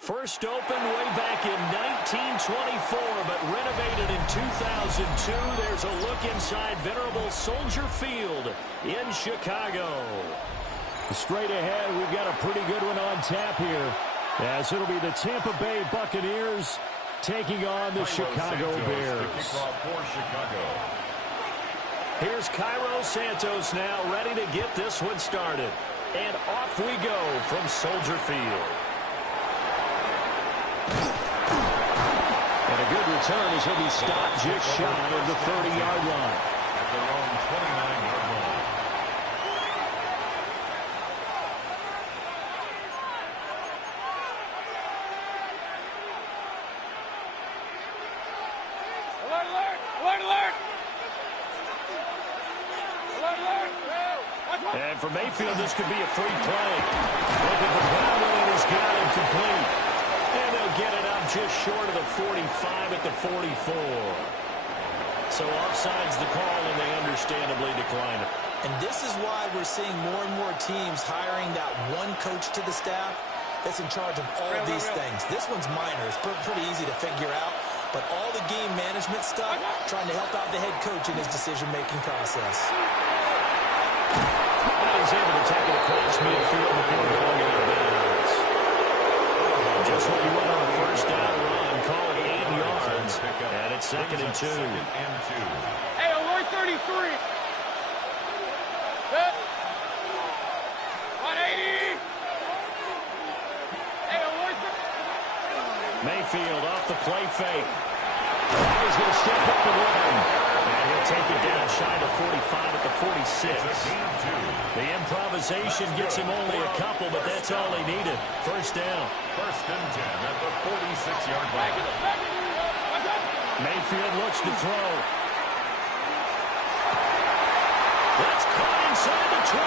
First opened way back in 1924, but renovated in 2002. There's a look inside venerable Soldier Field in Chicago. Straight ahead, we've got a pretty good one on tap here, as it'll be the Tampa Bay Buccaneers taking on the Chicago Bears. Here's Cairo Santos now, ready to get this one started. And off we go from Soldier Field. And a good return as he'll be stopped just shy of the 30-yard line. At their own 29-yard line. Alert, alert! Alert, alert! Alert, alert! And for Mayfield, this could be a free play. Looking for Brown, and he's got him complete. And they'll get it up just short of the 45 at the 44. So offside's the call, and they understandably decline it. And this is why we're seeing more and more teams hiring that one coach to the staff that's in charge of all these things. This one's minor. It's pretty easy to figure out. But all the game management stuff, trying to help out the head coach in his decision-making process. And he's able to take it across midfield before going out of bounds. Just what you want on a first down run. Call it 8 yards. And it's second and 2. Hey, alert 33! Good. 180! Hey, alert 33! Mayfield off the play fake. He's going to step up and run. And he'll take it down shy of 45 at the 46. The improvisation gets him only a couple, but that's all he needed. First down. First and 10 at the 46-yard line. Mayfield looks to throw. That's caught inside the 20.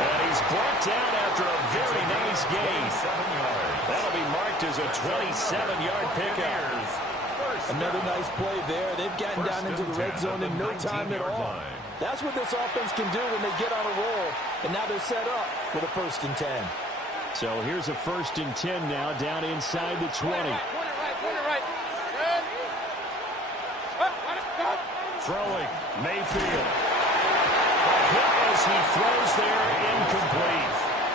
And he's brought down after a very nice gain. That'll be marked as a 27-yard pickup. Another nice play there. They've gotten down into the red zone in no time at all. That's what this offense can do when they get on a roll. And now they're set up with a first and 10. So here's a first and 10 now, down inside the 20. Point it right. Good. Throwing, Mayfield. A hit as he throws there, incomplete.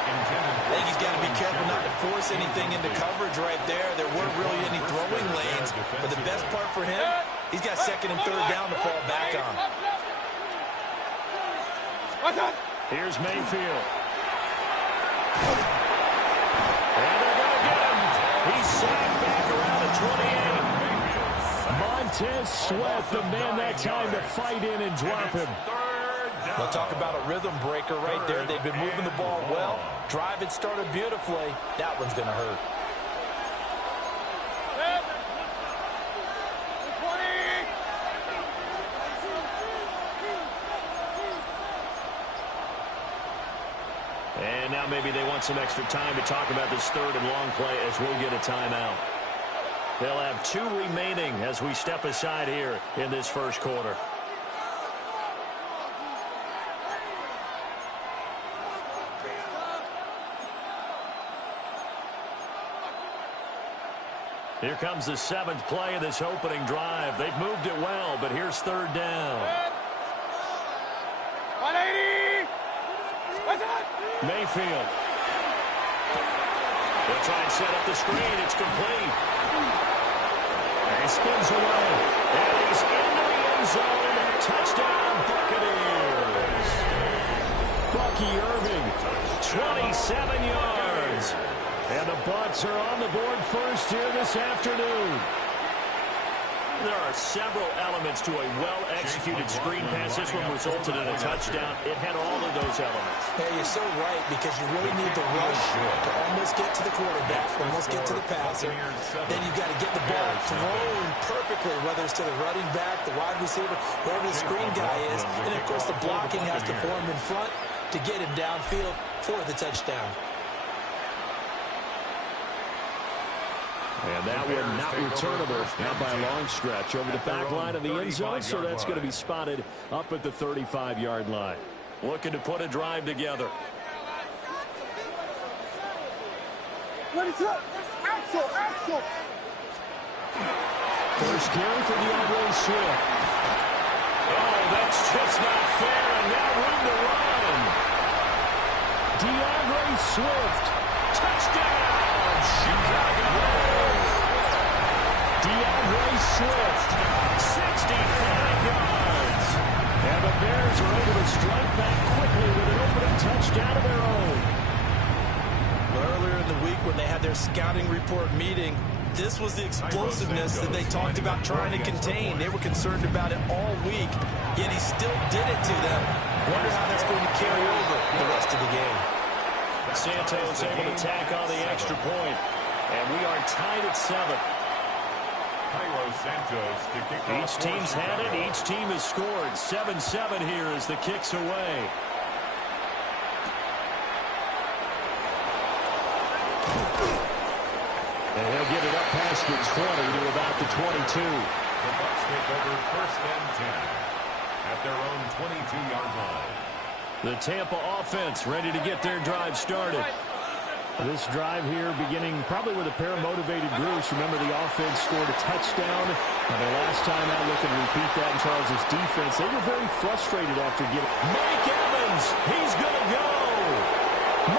I think he's got to be careful not to force anything into coverage right there. There weren't really any throwing lanes. But the best part for him, he's got second and third down to fall back on. Here's Mayfield. And they're going to get him. He's sacked back around the 28. Montez Sweat, the man that time to fight in and drop him. We'll talk about a rhythm breaker right there. They've been moving the ball well. Drive had started beautifully. That one's going to hurt. And now maybe they want some extra time to talk about this third and long play as we'll get a timeout. They'll have 2 remaining as we step aside here in this first quarter. Here comes the 7th play of this opening drive. They've moved it well, but here's third down. 180! Mayfield. They'll try and set up the screen. It's complete. And he spins away. And he's into the end zone. Touchdown, Buccaneers. Bucky Irving, 27 yards. and the Bucs are on the board first here this afternoon. There are several elements to a well-executed screen pass. This one resulted in a touchdown. It had all of those elements. Yeah, you're so right, because you really need to rush to almost get to the quarterback, almost get to the passer. Then you've got to get the ball thrown perfectly, whether it's to the running back, the wide receiver, whoever the screen guy is. And, of course, the blocking has to form in front to get him downfield for the touchdown. And that one not returnable, not by a long stretch, over the back line of the end zone, so that's going to be spotted up at the 35-yard line. Looking to put a drive together. Ready, set. Axel, Axel. First carry for DeAndre Swift. Oh, that's just not fair, and now room to run. DeAndre Swift. Touchdown, Chicago. DeAndre Swift, 65 yards. And the Bears are able to strike back quickly with an opening touchdown of their own. Earlier in the week when they had their scouting report meeting, this was the explosiveness that they talked about trying to contain. They were concerned about it all week, yet he still did it to them. Wonder how that's going to carry over the rest of the game. Santos able to tack on the extra point, and we are tied at 7. Each team's had it. Each team has scored. 7-7 here as the kick's away. And he'll get it up past the 20 to about the 22. The Bucs take over first and 10 at their own 22-yard line. The Tampa offense ready to get their drive started. This drive here beginning probably with a pair of motivated groups. Remember, the offense scored a touchdown. And the last time out, looking to repeat that in Charles' defense, they were very frustrated after getting... Mike Evans, he's going to go.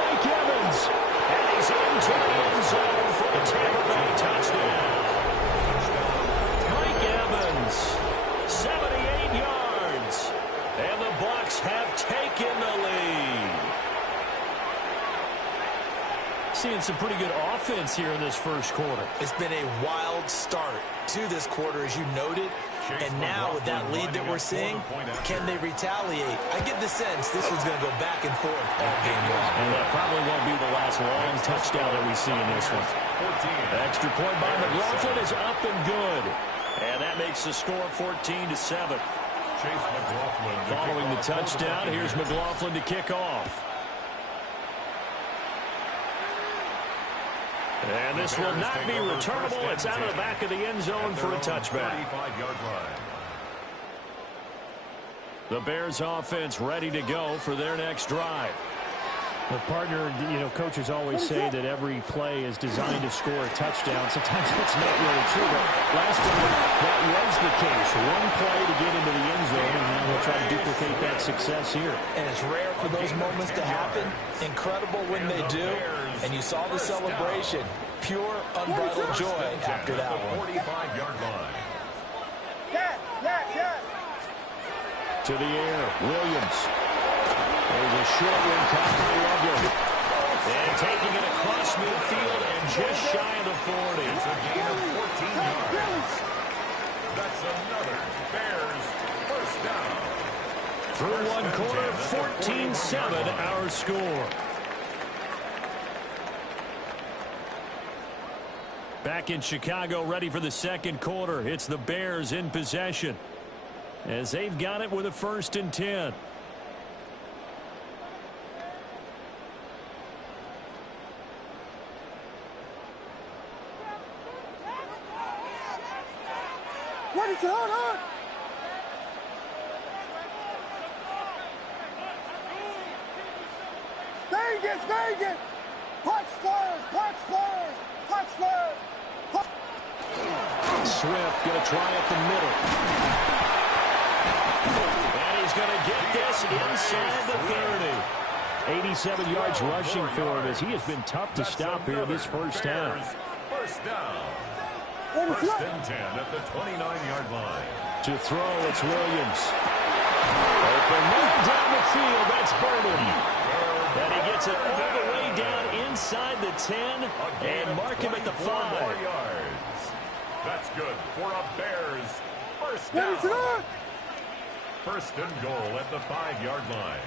Mike Evans, and he's into the end zone for a Tampa Bay touchdown. Mike Evans, 78 yards. And the Bucs have taken the lead. Seeing some pretty good offense here in this first quarter. It's been a wild start to this quarter, as you noted. And now with that lead that we're seeing, can they retaliate? I get the sense this one's going to go back and forth all game long. And that probably won't be the last long touchdown that we see in this one. Extra point by McLaughlin is up and good. And that makes the score 14-7. Following the touchdown, here's McLaughlin to kick off. And this will not be returnable. It's out of the back of the end zone for a touchback. The Bears offense ready to go for their next drive. The partner, coaches always say that every play is designed to score a touchdown. Sometimes that's not really true, but last time that was the case. One play to get into the end zone, and now we'll try to duplicate that success here. And it's rare for those moments to happen. Incredible when they do. And you saw the celebration. Pure, unbridled joy after that one. 45-yard line. To the air, Williams. There's a short one caught by Loveland. And taking it across midfield and just shy of the 40. It's a gain of 14 yards. That's another Bears first down. Through one quarter, 14-7 our score. Back in Chicago, ready for the second quarter. It's the Bears in possession, as they've got it with a 1st and 10. What is on? Vegas! Punch Spurs! Swift going to try up the middle. And he's going to get this inside the 30. 87 yards rushing for him, as he has been tough to stop here this first half. First down. First and 10 at the 29-yard line. To throw, it's Williams. Open right down the field. That's Burden. And he gets it all the way down inside the 10 and mark him at the 5. That's good for a Bears first down. First and goal at the 5-yard line.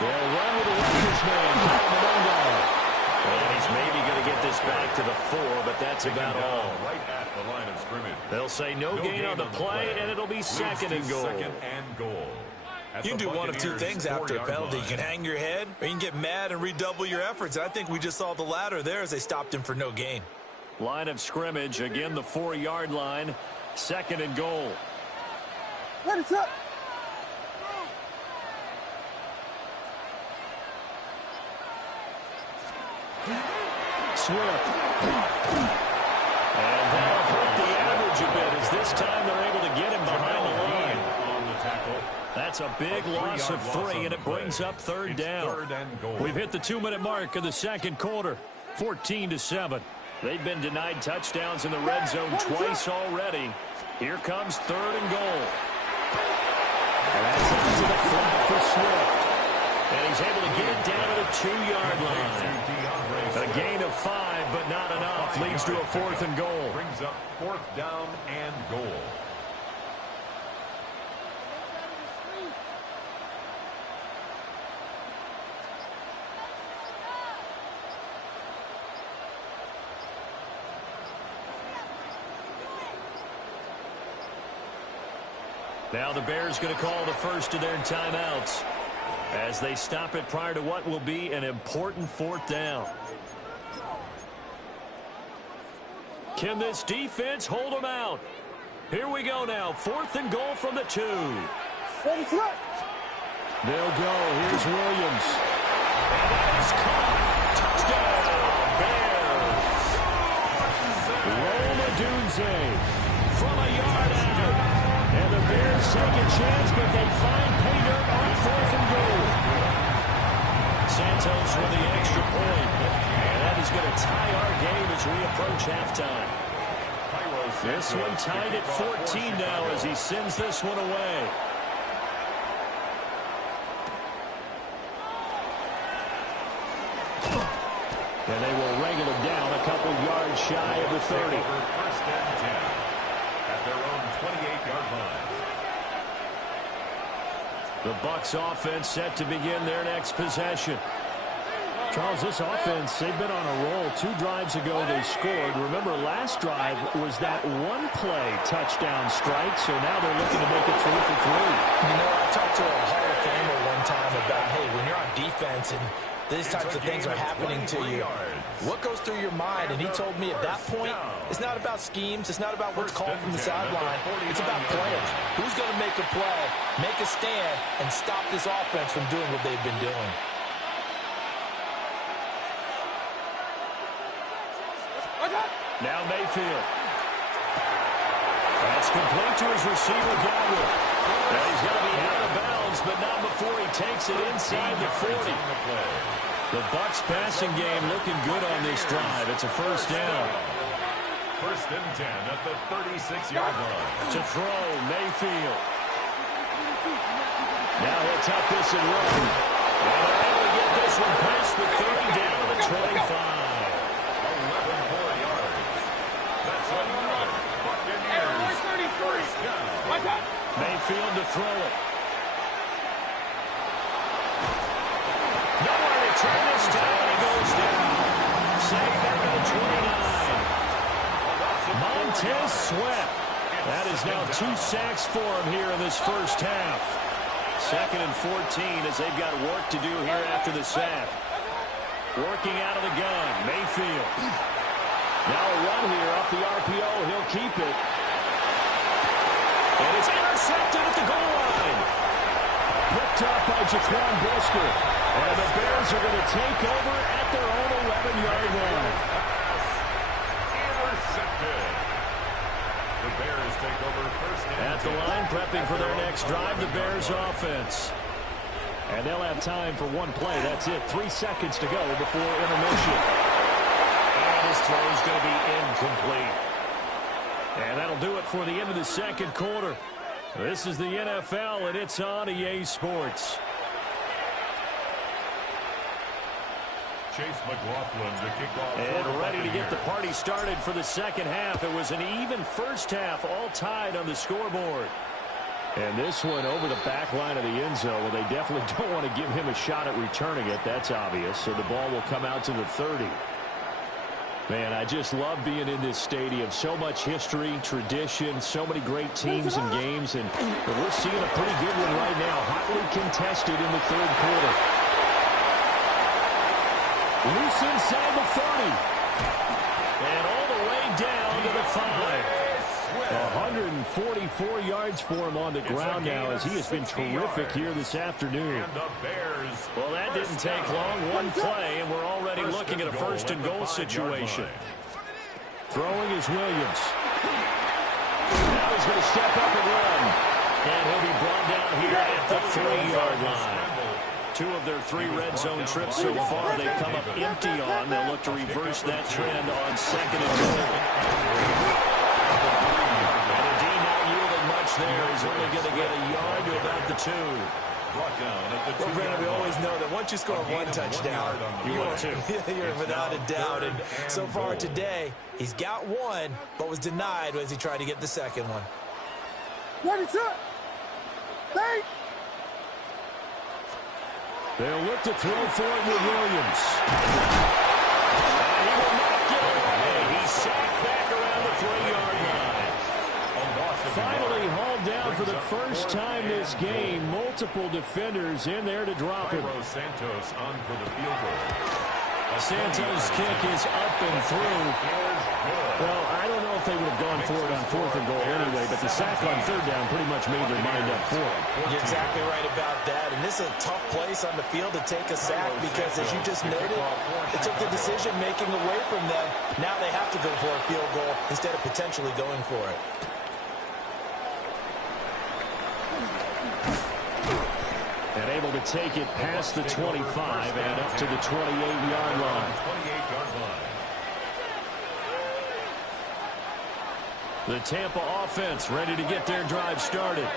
They'll run with the Lakers man, and he's maybe going to get this back to the 4, but that's about all. Right at the line of scrimmage. They'll say no gain on the play, and it'll be second and goal. You can do one of two things after a penalty. You can hang your head, or you can get mad and redouble your efforts. I think we just saw the latter there as they stopped him for no gain. Line of scrimmage, again the 4-yard line, second and goal. What is up? Swift. And that'll hurt the average a bit as this time they're able to get him behind the line. On the tackle. That's a big loss of 3, and it brings up third down. We've hit the 2-minute mark of the second quarter, 14-7. They've been denied touchdowns in the red zone twice already. Here comes 3rd and goal. And that's into the flat for Swift. And he's able to get it down to the 2-yard line. A gain of 5, but not enough. Leads to a 4th and goal. Brings up 4th down and goal. Now the Bears going to call the first of their timeouts as they stop it prior to what will be an important 4th down. Can this defense hold them out? Here we go now. 4th and goal from the 2. Ready, set. They'll go. Here's Williams. And that is caught. Touchdown, Bears. Roma Dunze from a yard out. And the Bears take a chance, but they find pay dirt on 4th and goal. Santos with the extra point. And that is going to tie our game as we approach halftime. This one tied at 14 now as he sends this one away. And they will wrangle him down a couple yards shy of the 30. First and 10 at their own 28-yard line. The Bucs offense set to begin their next possession. Charles, this offense, they've been on a roll. 2 drives ago they scored. Remember, last drive was that one-play touchdown strike, so now they're looking to make it 3 for 3. You know, I talked to a Hall of Famer one time about, hey, when you're on defense and these types of things are happening to you, what goes through your mind? And he told me at that point, it's not about schemes. It's not about what's called from the sideline. It's about players. Who's going to make a play, make a stand, and stop this offense from doing what they've been doing? Now Mayfield. That's complete to his receiver, Godwin. And he's going to be out of bounds, but not before he takes it inside the 40. The Bucs passing game looking good on this drive. It's a first down. First and 10 at the 36-yard line. To throw, Mayfield. Now he'll tuck this and run. And they're able to get this one past the 30 down to the 25. 11 more yards. That's another Buccaneers first down. Mayfield to throw it. Nowhere to turn this down. He goes down. Saved down to the 29. Montez Sweat. That is now 2 sacks for him here in this first half. 2nd and 14 as they've got work to do here after the sack. Working out of the gun, Mayfield. Now a run here off the RPO. He'll keep it. And it's intercepted at the goal line. Picked up by Jaquan Brisker. And the Bears are going to take over at their own 11-yard line. Intercepted. The Bears take over first and At the line, prepping for their next drive, the Bears offense. And they'll have time for one play. That's it. 3 seconds to go before intermission. And his throw is going to be incomplete. And that'll do it for the end of the second quarter. This is the NFL, and it's on EA Sports. Chase McLaughlin to kick off. And ready to get the party started for the second half. It was an even first half, all tied on the scoreboard. And this one over the back line of the end zone. Well, they definitely don't want to give him a shot at returning it. That's obvious. So the ball will come out to the 30. Man, I just love being in this stadium. So much history, tradition, so many great teams and games. And we're seeing a pretty good one right now. Hotly contested in the third quarter. Loose inside the 30. And all the way down to the 5. 144 yards for him on the ground now, as he has been terrific here this afternoon. Well, that didn't take long. One play, and we're already looking at a first-and-goal situation. Throwing is Williams. Now he's going to step up and run. And he'll be brought down here at the 3-yard line. 2 of their 3 red zone trips so far they've come up empty on. They'll look to reverse that trend on second and goal. And a D not yielding much there. He's only going to get a yard to about the 2. Well, Brandon, we always know that once you score 1 touchdown, you're without a doubt. And so far today, he's got 1, but was denied as he tried to get the second one. They'll look to throw for it with Williams. And he will not get away. He's sacked back around the 3-yard line. Finally hauled down for the first time this game. Multiple defenders in there to drop him. Santos' kick is up and through. Well, I don't know if they would have gone for it on 4th and goal anyway, but the sack on 3rd down pretty much made their mind up for it. You're exactly right about that, and this is a tough place on the field to take a sack because, as you just noted, it took the decision-making away from them. Now they have to go for a field goal instead of potentially going for it. And able to take it past the 25 and up to the 28-yard line. The Tampa offense ready to get their drive started.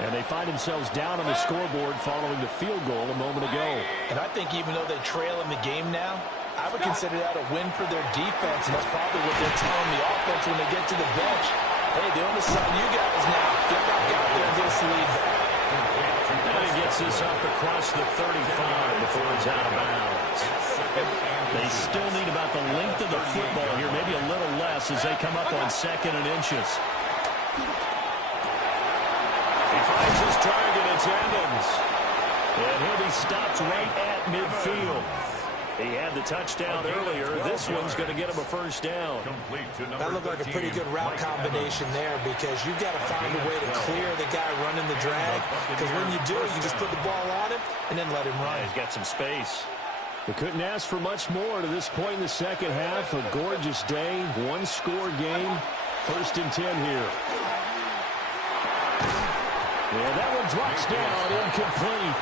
And they find themselves down on the scoreboard following the field goal a moment ago. And I think even though they trail in the game now, I would consider that a win for their defense, and that's probably what they're telling the offense when they get to the bench. Hey, the onus is on you guys now. Get back out there and get us the lead back. And he gets this up across the 35 before it's out of bounds. They still need about the length of the football here, maybe a little less as they come up on 2nd and inches. He finds his target, it's Evans. And he'll be stopped right at midfield. He had the touchdown earlier. This one's going to get him a first down. That looked like a pretty good route combination there because you've got to find a way to clear the guy running the drag. Because when you do, you just put the ball on him and then let him run. He's got some space. They couldn't ask for much more to this point in the second half. A gorgeous day, 1-score game. 1st and 10 here. Yeah, that one drops down, incomplete.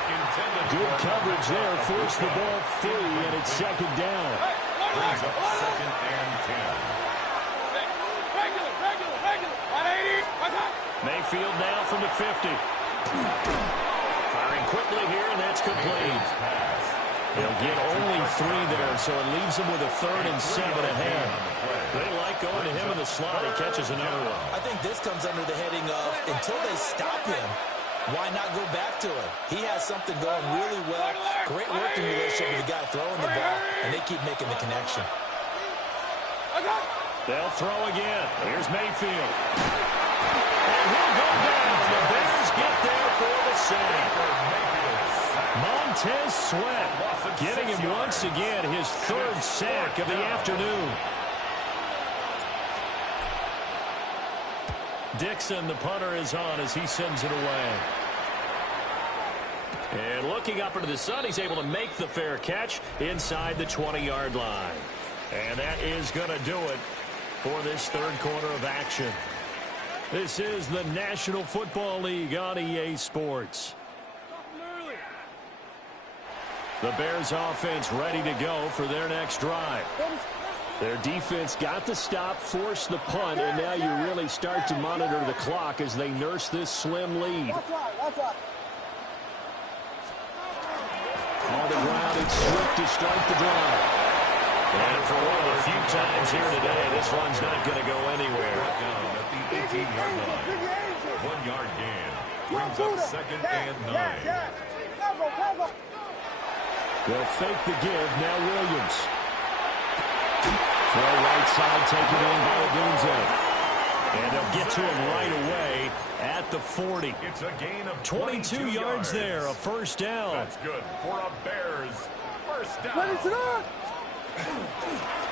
Good coverage there, forced the ball free, and it's 2nd down. Brings up 2nd and 10. Mayfield now from the 50. Firing quickly here, and that's complete. They'll get only 3 there, so it leaves them with a 3rd and 7 ahead. They like going to him in the slot. He catches another one. I think this comes under the heading of, until they stop him, why not go back to him? He has something going really well. Great working relationship with the guy throwing the ball, and they keep making the connection. They'll throw again. Here's Mayfield. And he'll go down. The Bears get there for the sack. Montez Sweat getting him once again his 3rd sack of the afternoon. Dixon, the punter, is on as he sends it away. And looking up into the sun, he's able to make the fair catch inside the 20-yard line. And that is going to do it for this 3rd quarter of action. This is the National Football League on EA Sports. The Bears offense ready to go for their next drive. Their defense got the stop, forced the punt, and now you really start to monitor the clock as they nurse this slim lead. On the ground, it's Swift to start the drive. And for one of the few times here today, this one's not going to go anywhere. At the 18-yard line. 1-yard gain. Brings up 2nd and 9. They'll fake the give. Now Williams. Throw right side, taken in by Odunze. And they'll get to him right away at the 40. It's a gain of 22 yards there, a first down. That's good for a Bears first down.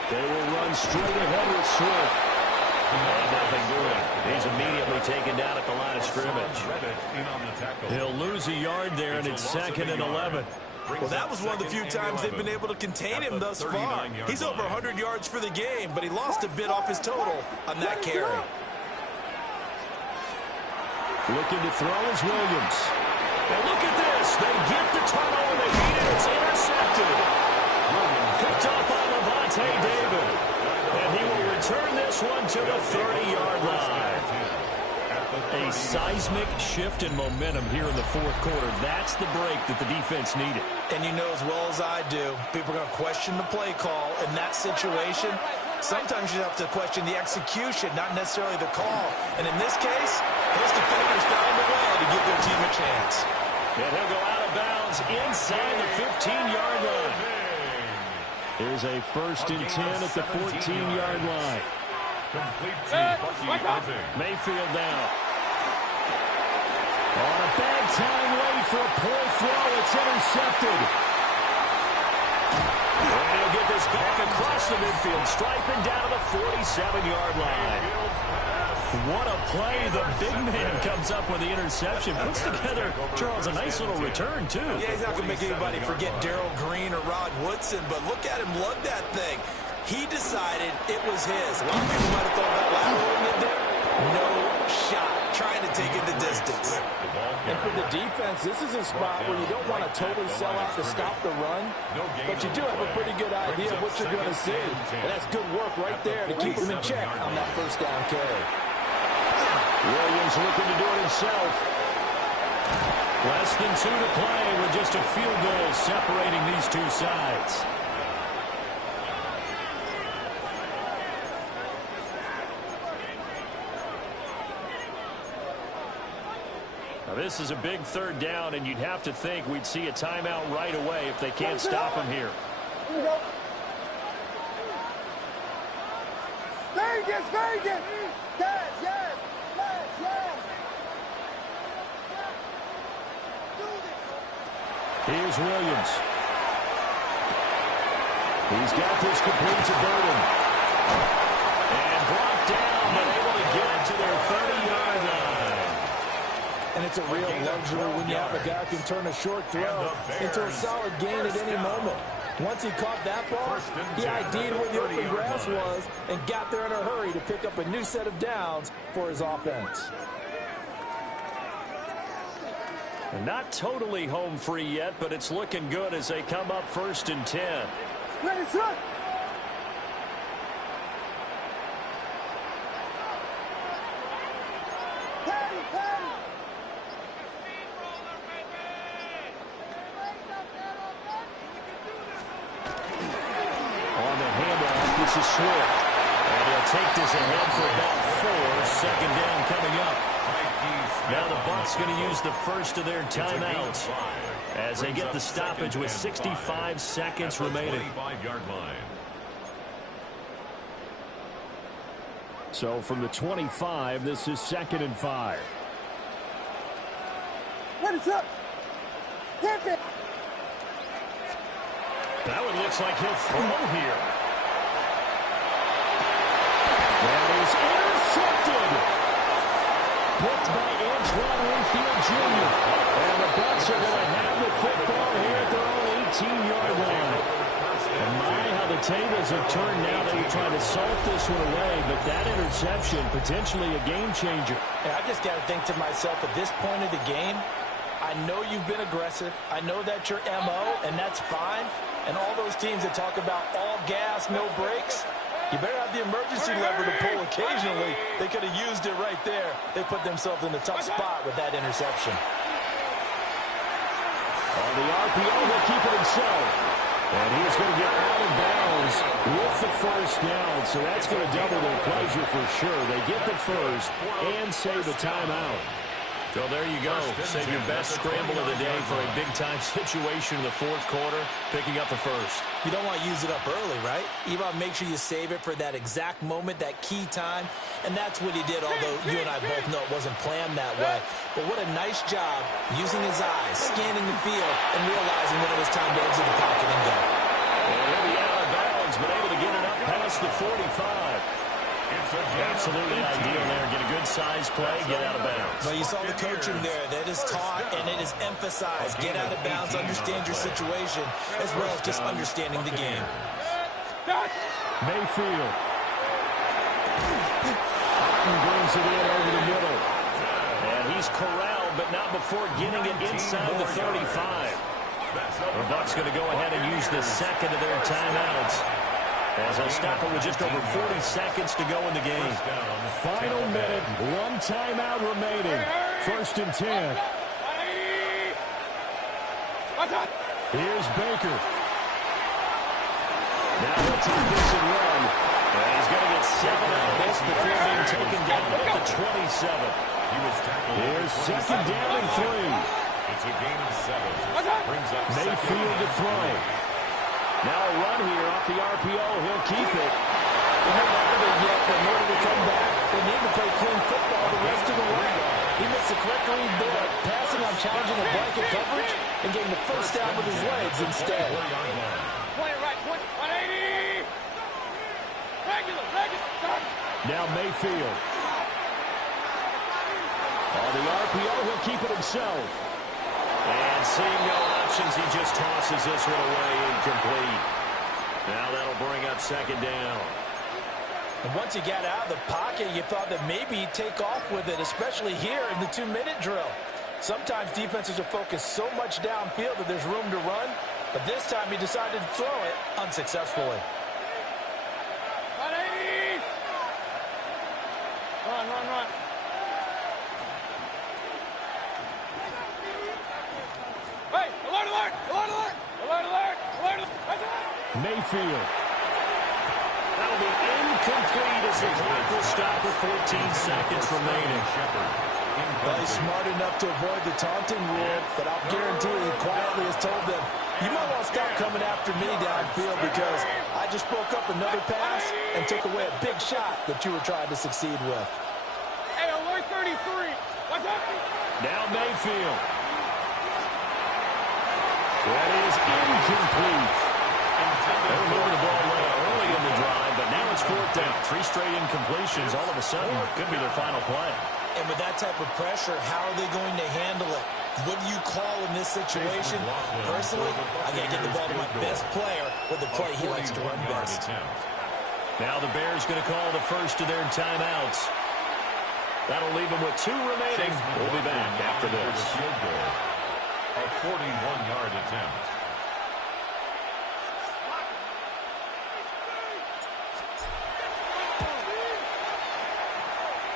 They will run straight ahead with Swift. And nothing doing. He's immediately taken down at the line of scrimmage. He'll lose a yard there, and it's 2nd and 11. Well, that was one of the few times they've been able to contain him thus far. He's over 100 yards for the game, but he lost a bit off his total on that carry. Looking to throw is Williams. And look at this. They get the turnover they needed. It's intercepted. Picked up by Levante David. And he will return this one to the 30-yard line. A seismic shift in momentum here in the fourth quarter. That's the break that the defense needed. And you know as well as I do, people are going to question the play call in that situation. Sometimes you have to question the execution, not necessarily the call. And in this case, those defenders found a way to give their team a chance. And he'll go out of bounds inside the 15-yard line. There's a 1st and 10 at the 14-yard line. Mayfield down. On a bad time late for a poor throw. It's intercepted. And he'll get this back across the midfield, striping down to the 47-yard line. What a play. The big man comes up with the interception. Puts together, Charles, a nice little return, too. Yeah, he's not going to make anybody forget Darrell Green or Rod Woodson, but look at him lug that thing. He decided it was his. A lot of people might have thought about lateraling it there. No shot. Trying to take it the distance. And for the defense, this is a spot where you don't want to totally sell out to stop the run, but you do have a pretty good idea of what you're going to see. And that's good work right there to keep him in check on that 1st down carry. Williams looking to do it himself. Less than 2 to play with just a field goal separating these two sides. Now this is a big 3rd down, and you'd have to think we'd see a timeout right away if they can't stop him here. Here we go. Vegas, Vegas. Yes, yes, yes, yes. Here's Williams. He's got this complete to Burden. And brought down, but able to get it to their 30-yard line. And it's a real luxury when you have a guy who can turn a short throw into a solid gain at any moment. Once he caught that ball, he ID'd where the open grass was and got there in a hurry to pick up a new set of downs for his offense. And not totally home free yet, but it's looking good as they come up 1st and 10. Ready, set. Patty, Patty. On the handoff, this is Swift. And he'll take this ahead for about 4. 2nd down coming up. Now the Bucs going to use the first of their timeouts as they get the stoppage with 65 seconds remaining. So from the 25, this is 2nd and 5. Ready, set. Tip it. That one looks like he'll throw here. That is intercepted. Picked by Antoine Winfield Jr. And the Bucs are going to have the football here at their own 18-yard line. And my, how the tables have turned now. They were trying to salt this one away, but that interception, potentially a game changer. And I just got to think to myself, at this point of the game, I know you've been aggressive. I know that's your MO, and that's fine. And all those teams that talk about all gas, no brakes, you better have the emergency lever to pull occasionally. They could have used it right there. They put themselves in a tough spot with that interception. On the RPO, he'll keep it himself. And he's going to get out of bounds with the 1st down. So that's going to double their pleasure for sure. They get the 1st and save a timeout. So there you go. Save your best scramble of the day for a big-time situation in the 4th quarter, picking up the 1st. You don't want to use it up early, right? You want to make sure you save it for that exact moment, that key time. And that's what he did, although you and I both know it wasn't planned that way. But what a nice job using his eyes, scanning the field, and realizing when it was time to exit the pocket and go. And he'll be out of bounds, but able to get it up past the 45. Absolutely ideal there. Get a good size play, get out of bounds. Well, you saw the coaching there. That is taught and it is emphasized. Get out of bounds, understand your situation, as well as just understanding the game. Mayfield. He brings it in over the middle. And he's corralled, but not before getting it inside the 35. The Bucs going to go ahead and use the second of their timeouts, as they'll stop it with just over 40 seconds to go in the game. Final minute, one timeout remaining. 1st and 10. Here's Baker. Now he'll take this and run. And he's going to get 7 out of this before being taken down at the 27. Here's 2nd down and 3. It's a gain of 7. Brings up Mayfield to throw. Now a run here off the RPO. He'll keep it. They're not out of it yet, but in order to come back, they need to play clean football the rest of the way. He makes the correct read there, passing on challenging a blanket coverage and getting the first down with his legs instead. Play it right, 180. Regular. Now Mayfield. On the RPO, he'll keep it himself. And seeing no options, he just tosses this one away, incomplete. Now that'll bring up 2nd down. And once he got out of the pocket, you thought that maybe he'd take off with it, especially here in the 2-minute drill. Sometimes defenses are focused so much downfield that there's room to run, but this time he decided to throw it unsuccessfully. 180. Run. Hey, alert. Mayfield. That'll be incomplete as the clock will stop with 14 seconds remaining. Well, he's smart enough to avoid the taunting rule, but I'll guarantee he quietly has told them, you might want to stop coming after me downfield because I just broke up another pass and took away a big shot that you were trying to succeed with. Hey, alert 33. What's up? Now Mayfield. That is incomplete. They were moving the ball away early in the drive, but now it's 4th down. 3 straight incompletions all of a sudden could be their final play. And with that type of pressure, how are they going to handle it? What do you call in this situation? Personally, I got to get the ball to my best player with the play he likes to run best. Now the Bears going to call the first of their timeouts. That'll leave them with 2 remaining. We'll be back after this. A 41-yard attempt.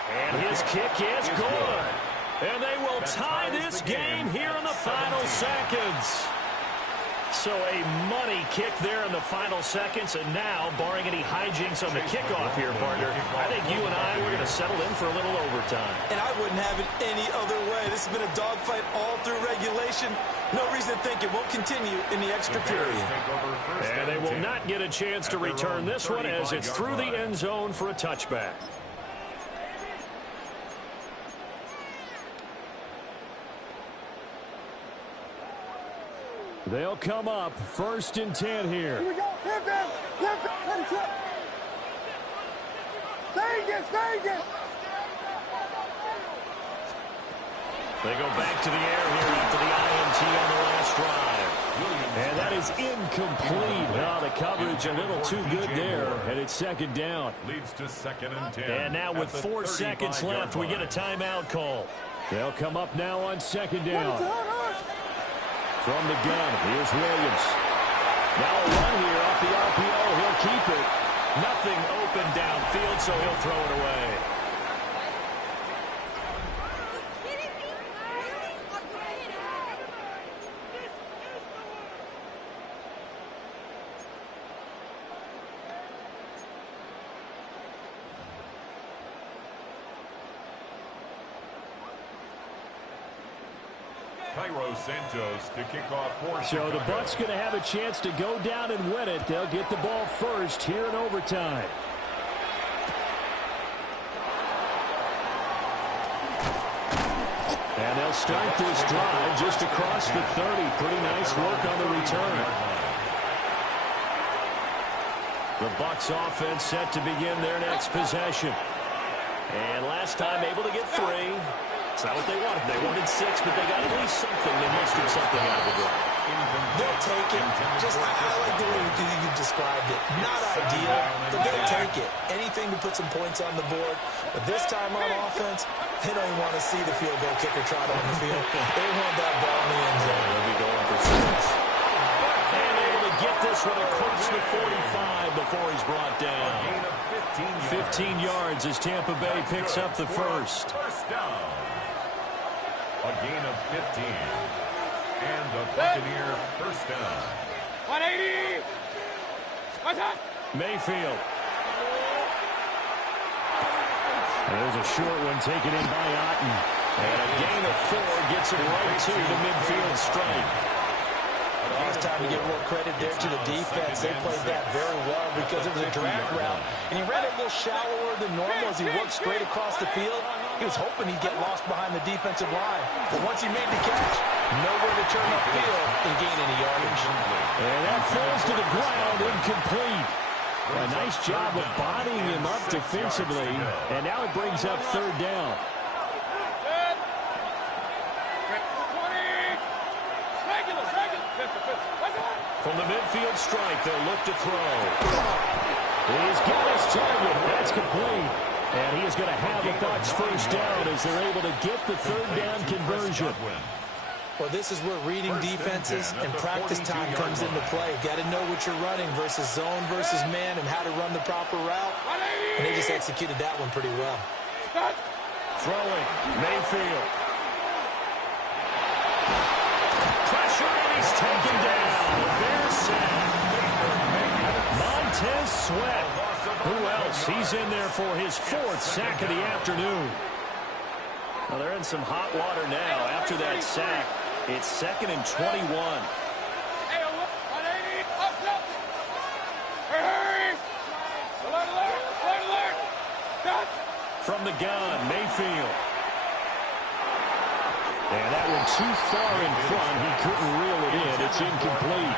And his kick is good. And they will tie this game here in the final seconds. So a money kick there in the final seconds. And now, barring any hijinks on the kickoff here, partner, I think you and I, we're going to settle in for a little overtime. And I wouldn't have it any other way. This has been a dogfight all through regulation. No reason to think it won't continue in the extra period. And they will not get a chance to return this one as it's through the end zone for a touchback. They'll come up 1st and 10 here. Here we go. Hit him. Vegas. They go back to the air here after the INT on the last drive. And that is incomplete. Now the coverage a little too good there, and it's 2nd down. Leads to 2nd and 10. And now with 4 seconds left, we get a timeout call. They'll come up now on 2nd down. From the gun, here's Williams. Now a run here off the RPO. He'll keep it. Nothing open downfield, so he'll throw it away. Santos to kick off for So the Bucs going to have a chance to go down and win it. They'll get the ball first here in overtime. And they'll start this drive just across the 30. Pretty nice work on the return. The Bucs offense set to begin their next possession. And last time able to get 3. It's not what they wanted. They wanted 6, but they got at least something. They mustered something out of the drive. They'll take it. Just, I like the way you described it. Not ideal, but they'll take it. Anything to put some points on the board. But this time on offense, they don't want to see the field goal kicker trot on the field. They want that ball in the end zone. They'll be going for 6. And able to get this one across the 45 before he's brought down. 15 yards as Tampa Bay picks up the first. First down. A gain of 15. And the Buccaneer first down. 180. What's up? Mayfield. There's a short one taken in by Otten. And a gain of 4 gets him right to the midfield strike. It's time to give more credit there to the defense. They played that very well because it was a drag route. And he ran it a little shallower than normal as he worked straight across the field. He was hoping he'd get lost behind the defensive line. But once he made the catch, nowhere to turn upfield and gain any yardage. And that falls to the ground, incomplete. A nice job of bodying him up defensively. And now it brings up third down. From the midfield strike, they'll look to throw. He's got his target. That's complete. And he is going to have the Bucs first down as they're able to get the third down conversion. Well, this is where reading defenses and practice time comes into play. Got to know what you're running versus zone versus man and how to run the proper route. And they just executed that one pretty well. Throwing, Mayfield. Pressure, and he's taken down. Bears sack. Montez Sweat. Who else? He's in there for his 4th sack of the afternoon. Well, they're in some hot water now. After that sack, it's 2nd and 21. From the gun, Mayfield. And that one too far in front. He couldn't reel it in. It's incomplete.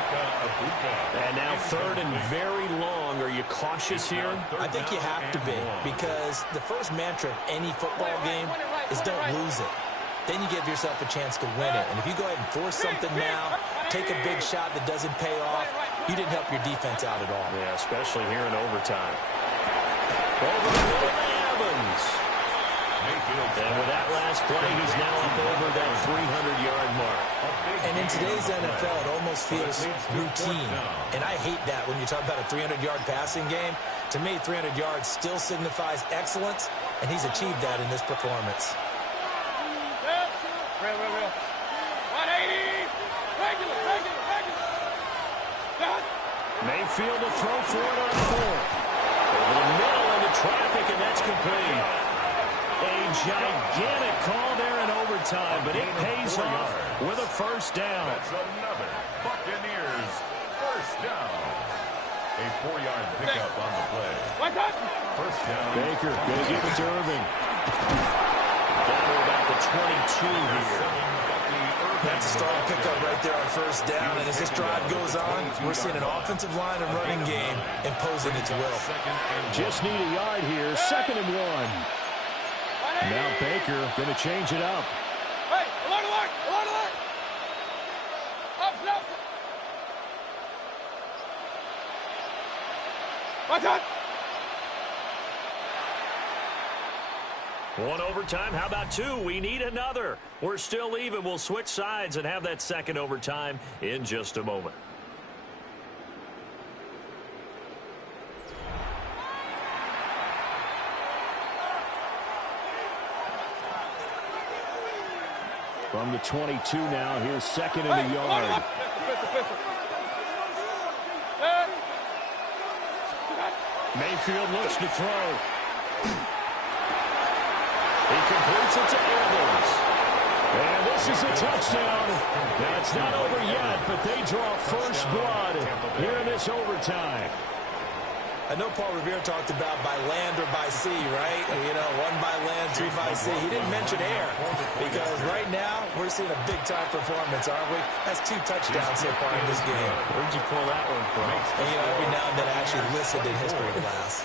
And now 3rd and very long. Are you cautious here? I think you have to be, because the first mantra of any football game is don't lose it. Then you give yourself a chance to win it. And if you go ahead and force something now, take a big shot that doesn't pay off, you didn't help your defense out at all. Yeah, especially here in overtime. Over the middle to Evans. And with that last play, he's now up over that 300-yard mark. And in today's NFL, it almost feels routine. And I hate that when you talk about a 300-yard passing game. To me, 300 yards still signifies excellence, and he's achieved that in this performance. Real. 180. Regular. Mayfield to throw for it on 4th. Over the middle into traffic, and that's complete. A gigantic call there in overtime, but it pays off with a first down. That's another Buccaneers first down. A 4-yard pickup on the play. What's up? First down. Baker going to give it to Irving. Down to about the 22 here. That's a strong pickup right there on first down. And as this drive goes on, we're seeing an offensive line and running game imposing its will. Just need a yard here. 2nd and 1. Now Baker going to change it up. Hey, alert. Up. What's up? One overtime. How about 2? We need another. We're still even. We'll switch sides and have that 2nd overtime in just a moment. From the 22 now, here's 2nd and a yard. Mayfield looks to throw. He completes it to Evans. And this is a touchdown. Now, it's not over yet, but they draw first blood here in this overtime. I know Paul Revere talked about by land or by sea, right? You know, 1 by land, 2 by sea. He didn't mention air because right now we're seeing a big-time performance, aren't we? That's 2 touchdowns so far in this game. Where'd you pull that one from? And, you know, every now and then I actually listened in history class.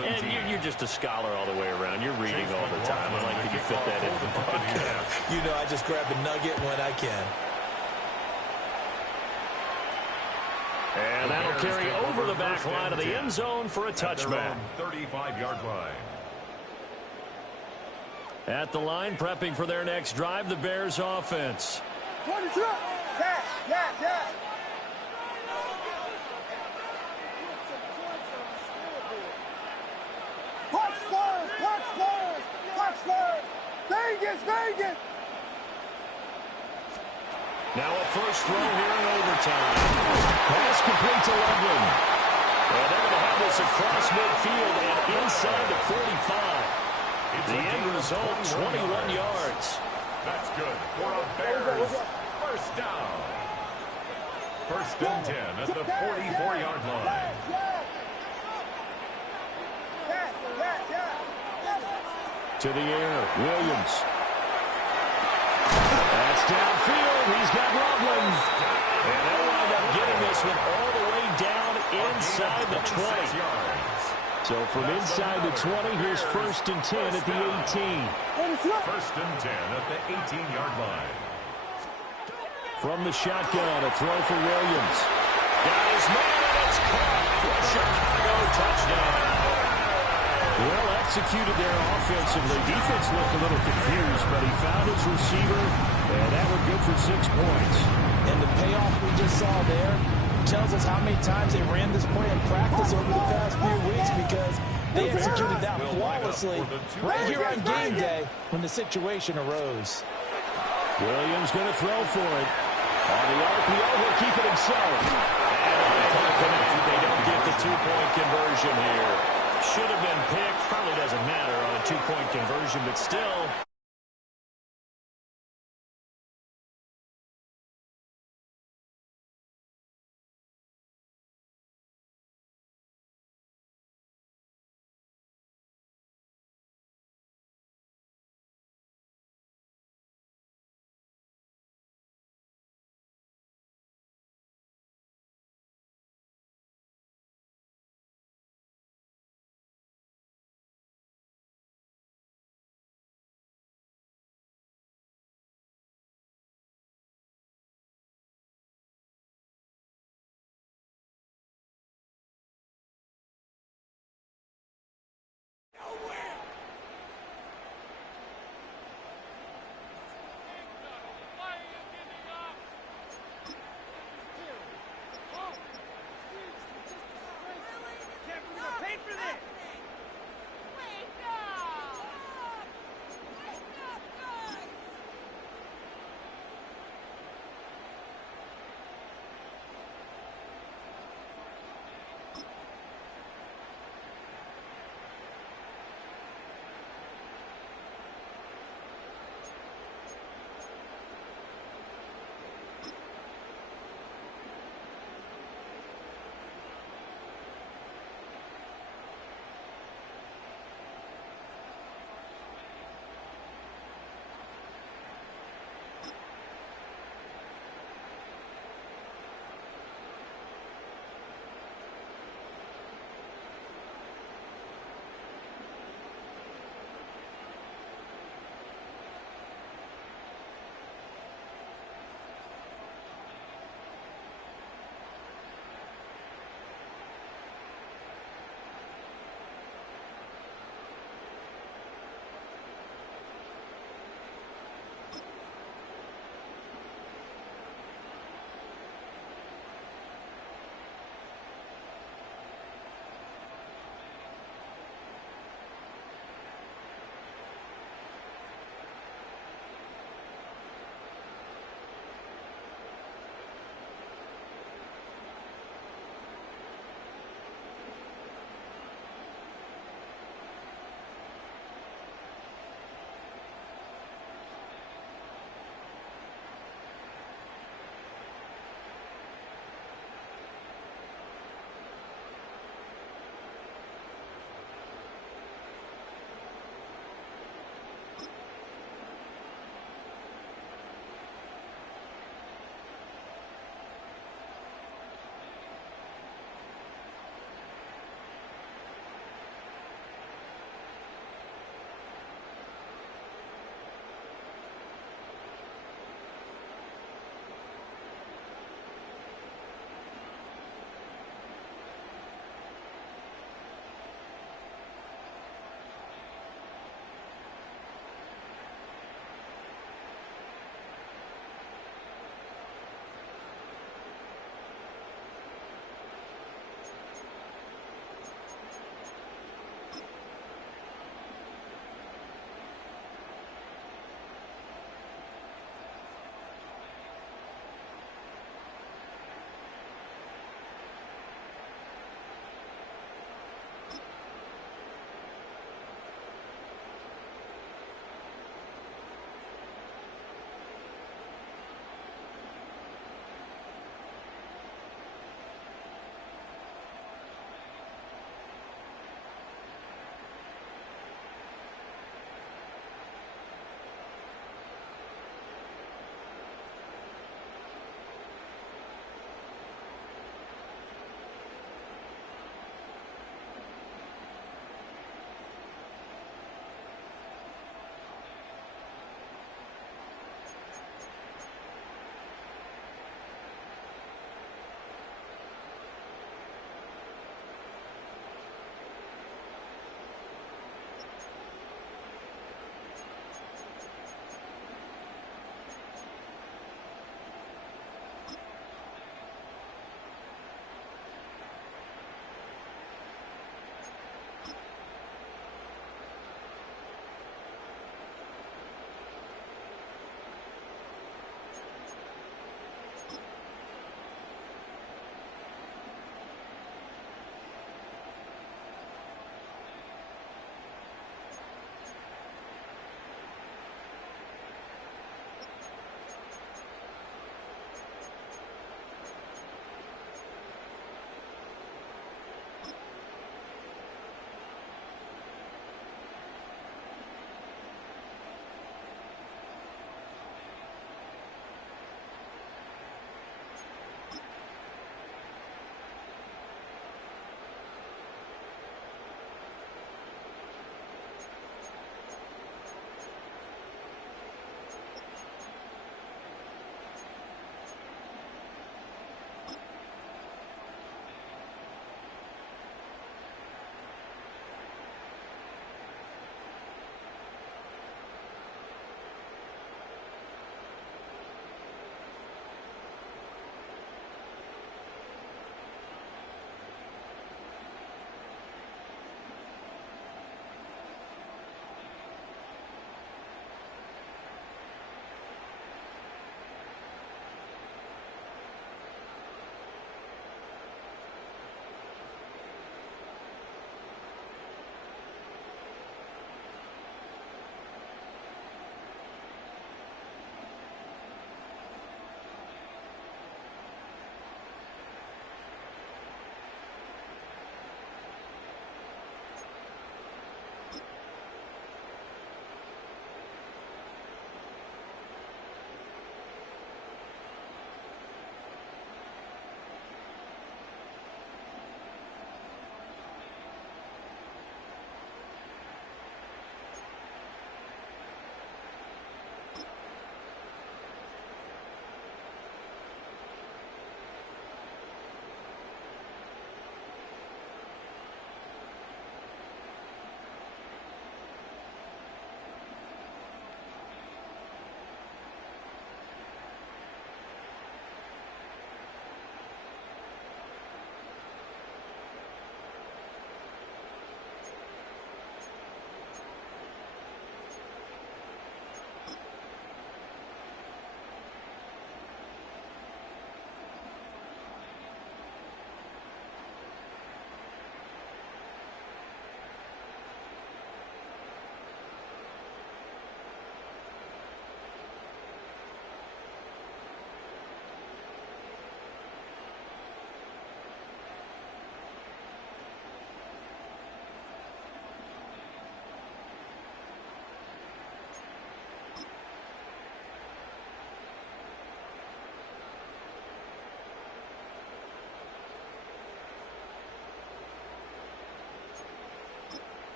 And you're just a scholar all the way around. You're reading all the time. I like that you fit that into the podcast. You know, I just grab a nugget when I can. And that'll carry over the back line of the end zone for a touchback. 35-yard line. At the line, prepping for their next drive, the Bears offense. 22. Yeah. Touchdown. Vegas. Now a first throw here in overtime. Pass complete to Loveland. And they're going to have this across midfield and inside the 45. The end result, 21 yards. That's good for a Bears first down. First and 10 at the 44-yard line. To the air, Williams. That's downfield. He's got Loveland. And they'll wind up getting this one all the way down inside the 20. So from inside the 20, here's first and 10 at the 18. First and 10 at the 18-yard line. From the shotgun, a throw for Williams. Got his man, and it's caught for a Chicago touchdown. Well executed there offensively. Defense looked a little confused, but he found his receiver, and that was good for 6 points. And the payoff we just saw there tells us how many times they ran this play in practice over the past few weeks, because they executed that flawlessly right here on game day when the situation arose. Williams going to throw for it. On the RPO, he'll keep it himself. And they don't get the 2-point conversion here. Should have been picked. Probably doesn't matter on a 2-point conversion, but still.